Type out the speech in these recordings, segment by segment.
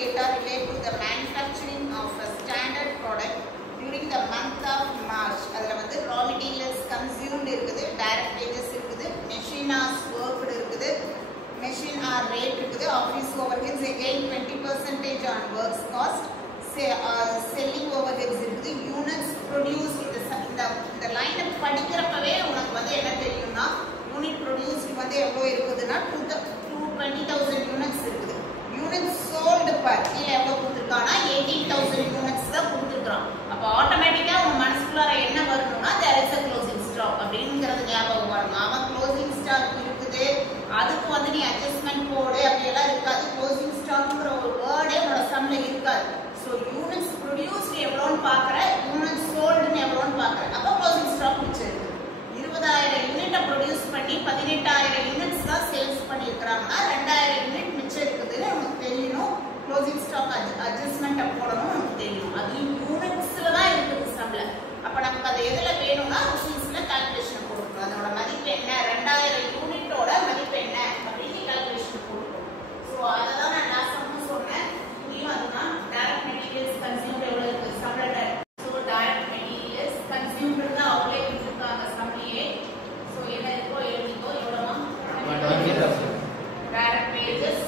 data relate to the manufacturing of a standard product during the month of March. அதில் வந்து raw materials consumed இருக்குது, direct wages இருக்குது, machine hours worked இருக்குது, machine hour rate இருக்குது, office overheads again 20% on works cost, selling overheads இருக்குது, units produced. இந்த லைனை படிக்கிறப்பவே உனக்கு வந்து என்ன தெரியும்னா யூனிட் ப்ரொடியூஸ்டு வந்து எவ்வளோ இருக்குதுன்னா 20,000 யூனிட்ஸ் இருக்குது. யூனிட்ஸ் சோல்டு பர் கீழே எவ்வளோ கொடுத்துருக்கான்னா 18,000 யூனிட்ஸ் தான் கொடுத்துருக்கான். அப்போ ஆட்டோமேட்டிக்காக உங்கள் மனசுக்குள்ளார என்ன வரணும்னா there is a closing stock அப்படிங்கிறது ஞாபகம் வரணும். அவன் க்ளோசிங் ஸ்டாக் இருக்குது, அதுக்கு வந்து நீ அட்ஜஸ்ட்மெண்ட் போடு அப்படியெல்லாம் இருக்காது. க்ளோசிங் ஸ்டாக்ங்கிற ஒரு வேர்டே உன்னோட சம்மில் இருக்காது. ஸோ யூனிட்ஸ் ப்ரொடியூஸ்டு எவ்வளோன்னு பார்க்குற, யூனிட்ஸ் சோல்டுன்னு எவ்வளோன்னு பார்க்குற, அப்போ க்ளோசிங் ஸ்டாக் மிச்சம் இருக்குது. 20,000 யூனிட்டை ப்ரொடியூஸ் பண்ணி 18,000 யூனிட்ஸ் தான் சேல்ஸ் பண்ணியிருக்கிறாங்கன்னா 2,000 யூனிட் மிச்சம் இருக்குதுன்னு நமக்கு தெரியணும். க்ளோசிங் ஸ்டாக் அட்ஜஸ்ட்மெண்ட்டை போடணும் நமக்கு தெரியணும். அது யூனிட்ஸில் தான் இருக்குது சம்மில். அப்போ நமக்கு அது எதில் வேணும்னா ருபீஸில் கால்குலேஷன் போடணும். அதோட மதிப்பு என்ன, 2,000 யூனிட்டோட மதிப்பு என்ன அப்படின்னு கால்குலேஷன் போடணும். ஸோ அதை தான் நான் லாஸ்ட் சொன்னேன். இங்கேயும் அதுதான் டைரக்ட் மெட்டீரியல்ஸ் கன்சியூம்டு எவ்வளோ இருக்குது சம்மில் direct. So direct materials consumed தான் அவங்களே கொடுத்துருக்காங்க சம்மிலேயே. ஸோ என்ன இருக்கோ எழுதிக்கோ. எவ்வளோமா? 20,000. டைரக்ட் வேஜஸ்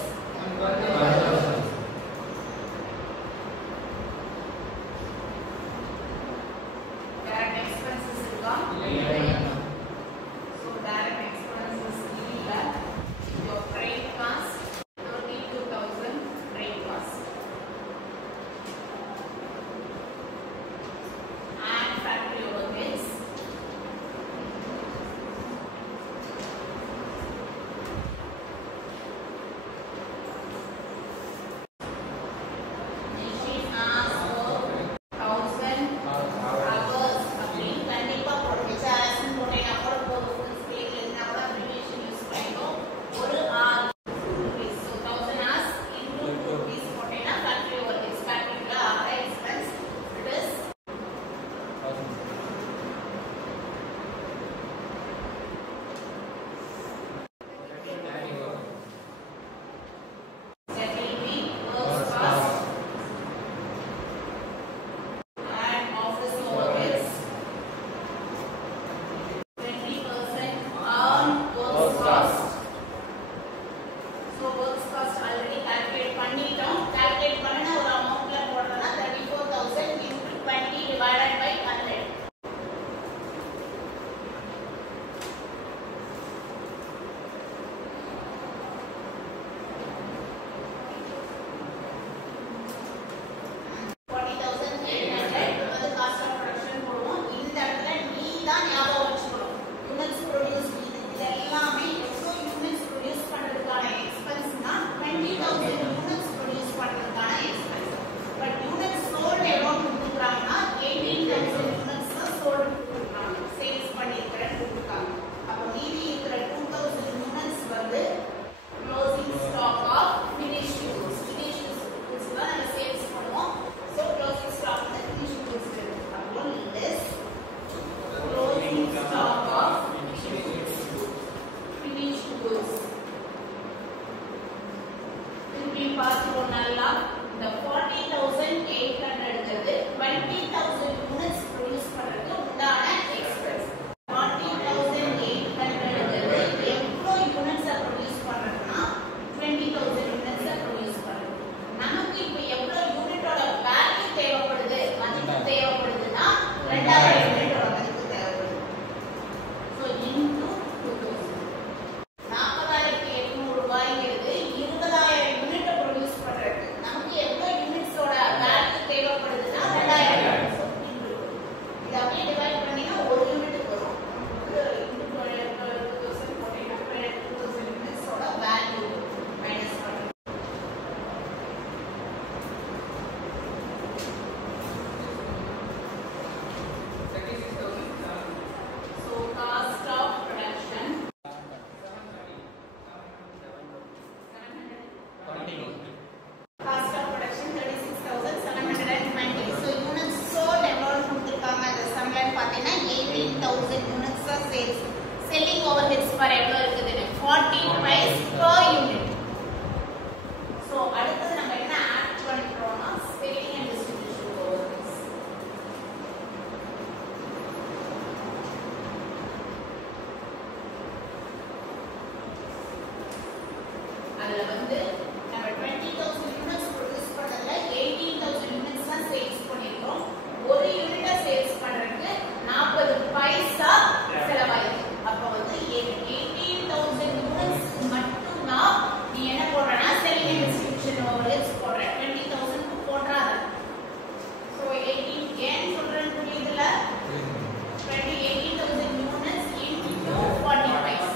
அதுல வந்து நம்ம 20,000 யூனிட்ஸ் ப்ரொடியூஸ் பண்ணதுல 18,000 யூனிட்ஸ் தான் சேல்ஸ் பண்ணிருக்கோம். ஒரு யூனிட்டை சேல்ஸ் பண்றதுக்கு 40 பைசா செலவாயிருக்கு. அப்ப வந்து 18,000 யூனிட்ஸ் மட்டும் தான் நீ என்ன போடுறனா செல்லிங் அண்ட் டிஸ்ட்ரிபியூஷன் ஓவர்ஹெட்ஸ் போடுற. 20,000 க்கு போடுறாத. சோ 18 ஏன் சொல்றேன்னு புரியுதுல? 18,000 units into 40 paisa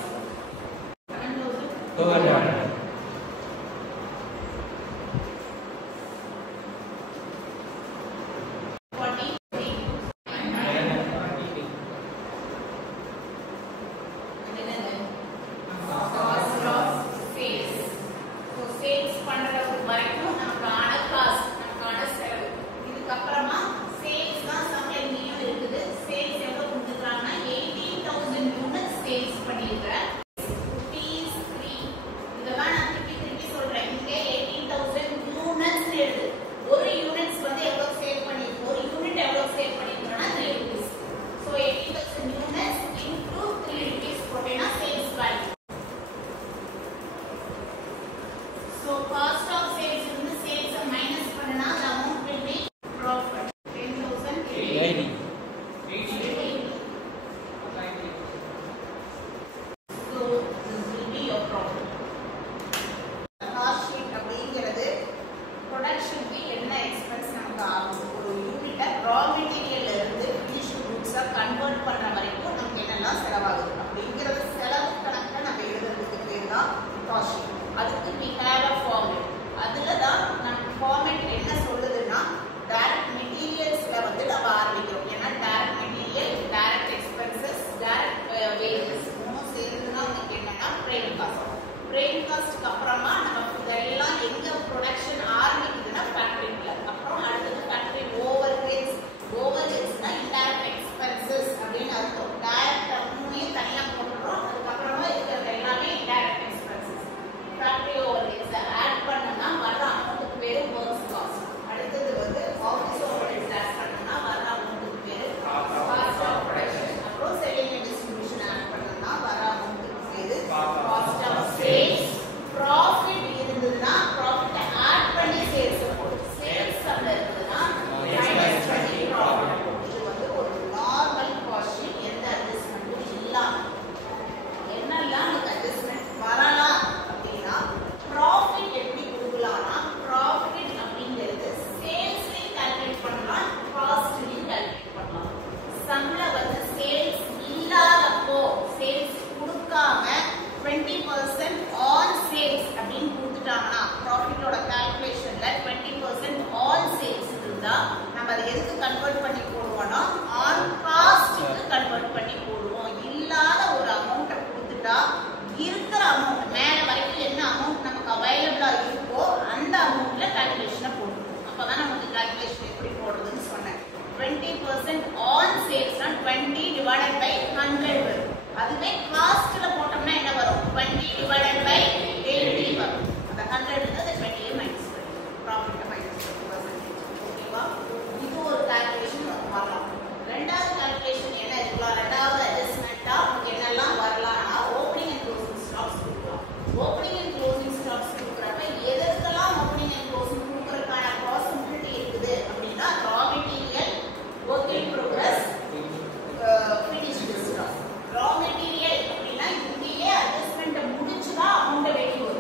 7,200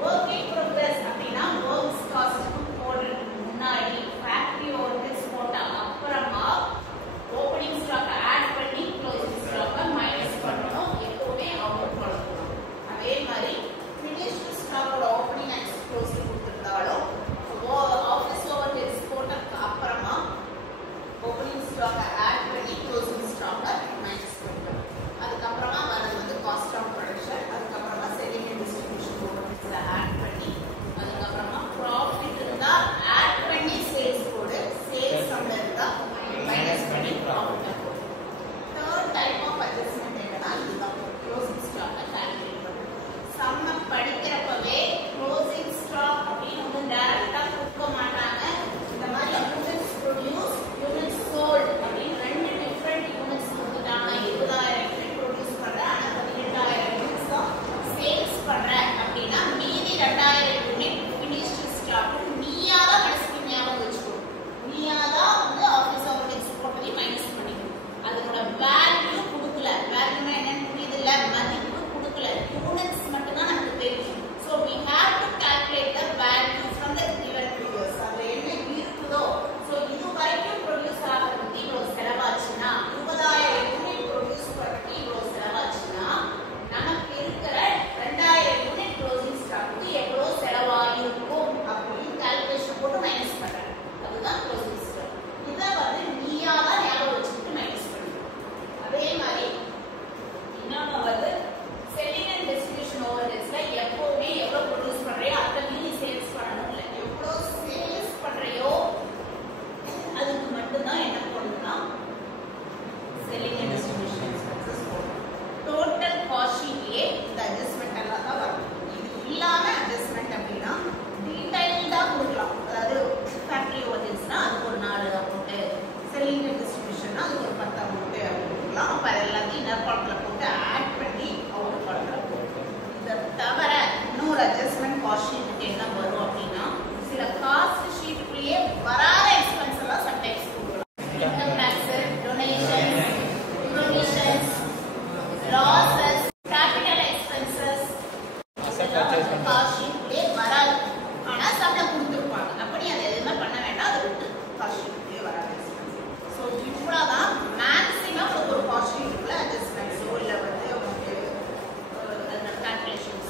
work in progress cost ஷீட்லேயே வராது. ஆனால் சம்பளம் கொடுத்துருப்பாங்க. அப்படி அதை எதுவுமே பண்ண வேண்டாம், அதை விட்டு காஸ்ட் ஷீட்லேயே வராது. ஸோ இவ்வளோ தான் மேக்ஸிமம் ஒரு காஸ்ட் ஷீட்டுக்குள்ள அட்ஜஸ்ட்மெண்ட்ஸோ இல்லை வந்து உங்களுக்கு கால்குலேஷன்ஸ்